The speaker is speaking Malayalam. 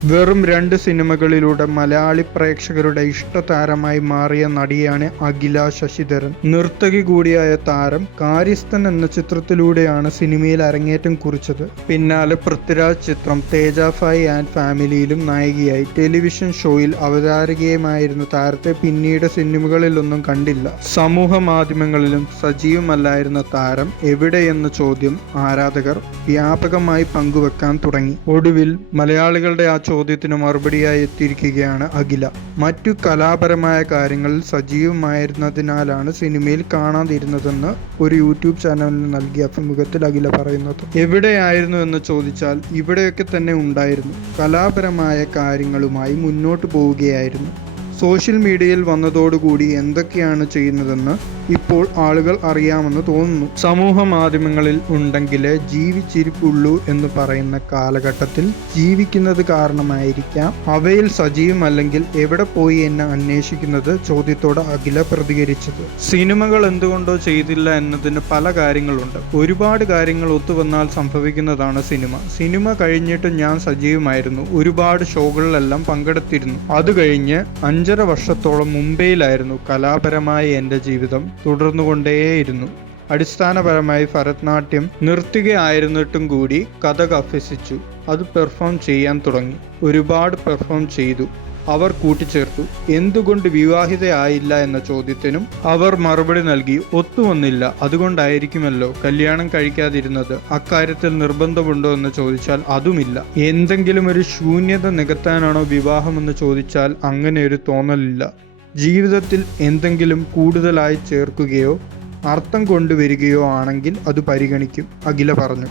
വെറും 2 സിനിമകളിലൂടെ മലയാളി പ്രേക്ഷകരുടെ ഇഷ്ടതാരമായി മാറിയ നടിയാണ് അഖില ശശിധരൻ. നർത്തകി കൂടിയായ താരം കാര്യസ്ഥൻ എന്ന ചിത്രത്തിലൂടെയാണ് സിനിമയിൽ അരങ്ങേറ്റം കുറിച്ചത്. പിന്നാലെ പൃഥ്വിരാജ് ചിത്രം തേജാഫായി ആൻഡ് ഫാമിലിയിലും നായികയായി. ടെലിവിഷൻ ഷോയിൽ അവതാരകയുമായിരുന്ന താരത്തെ പിന്നീട് സിനിമകളിലൊന്നും കണ്ടില്ല. സമൂഹ മാധ്യമങ്ങളിലും സജീവമല്ലായിരുന്ന താരം എവിടെയെന്ന ചോദ്യം ആരാധകർ വ്യാപകമായി പങ്കുവെക്കാൻ തുടങ്ങി. ഒടുവിൽ മലയാളികളുടെ ആ ചോദ്യത്തിന് മറുപടിയായി എത്തിയിരിക്കുകയാണ് അഖില. മറ്റു കലാപരമായ കാര്യങ്ങളിൽ സജീവമായിരുന്നതിനാലാണ് സിനിമയിൽ കാണാതിരുന്നതെന്ന് ഒരു യൂട്യൂബ് ചാനലിന് നൽകിയ അഭിമുഖത്തിൽ അഖില പറയുന്നത്. എവിടെയായിരുന്നു എന്ന് ചോദിച്ചാൽ ഇവിടെയൊക്കെ തന്നെ ഉണ്ടായിരുന്നു. കലാപരമായ കാര്യങ്ങളുമായി മുന്നോട്ട് പോവുകയായിരുന്നു. സോഷ്യൽ മീഡിയയിൽ വന്നതോടുകൂടി എന്തൊക്കെയാണ് ചെയ്യുന്നതെന്ന് ഇപ്പോൾ ആളുകൾ അറിയാമെന്ന് തോന്നുന്നു. സമൂഹ മാധ്യമങ്ങളിൽ ഉണ്ടെങ്കിലേ ജീവിച്ചിരിപ്പുള്ളൂ എന്ന് പറയുന്ന കാലഘട്ടത്തിൽ ജീവിക്കുന്നത് കാരണമായിരിക്കാം അവയിൽ സജീവമല്ലെങ്കിൽ എവിടെ പോയി എന്നെ അന്വേഷിക്കുന്നത് ചോദ്യത്തോട് അഖില പ്രതികരിച്ചത്. സിനിമകൾ എന്തുകൊണ്ടോ ചെയ്തില്ല എന്നതിന് പല കാര്യങ്ങളുണ്ട്. ഒരുപാട് കാര്യങ്ങൾ ഒത്തുവന്നാൽ സംഭവിക്കുന്നതാണ് സിനിമ കഴിഞ്ഞിട്ട് ഞാൻ സജീവമായിരുന്നു. ഒരുപാട് ഷോകളിലെല്ലാം പങ്കെടുത്തിരുന്നു. അത് കഴിഞ്ഞ് 5.5 വർഷത്തോളം മുംബൈയിലായിരുന്നു. കലാപരമായ എൻ്റെ ജീവിതം തുടർന്നുകൊണ്ടേയിരുന്നു. അടിസ്ഥാനപരമായി ഭരതനാട്യം നർത്തകിയായിരുന്നിട്ടും കൂടി കഥക് അഭ്യസിച്ചു. അത് പെർഫോം ചെയ്യാൻ തുടങ്ങി. ഒരുപാട് പെർഫോം ചെയ്തു. അവർ കൂട്ടിച്ചേർത്തു. എന്തുകൊണ്ട് വിവാഹിതയായില്ല എന്ന ചോദ്യത്തിനും അവർ മറുപടി നൽകി. ഒത്തുവന്നില്ല, അതുകൊണ്ടായിരിക്കുമല്ലോ കല്യാണം കഴിക്കാതിരുന്നത്. അക്കാര്യത്തിൽ നിർബന്ധമുണ്ടോ എന്ന് ചോദിച്ചാൽ അതുമില്ല. എന്തെങ്കിലും ഒരു ശൂന്യത നികത്താനാണോ വിവാഹമെന്ന് ചോദിച്ചാൽ അങ്ങനെ ഒരു തോന്നലില്ല. ജീവിതത്തിൽ എന്തെങ്കിലും കൂടുതലായി ചേർക്കുകയോ അർത്ഥം കൊണ്ടുവരികയോ ആണെങ്കിൽ അത് പരിഗണിക്കും, അഖില പറഞ്ഞു.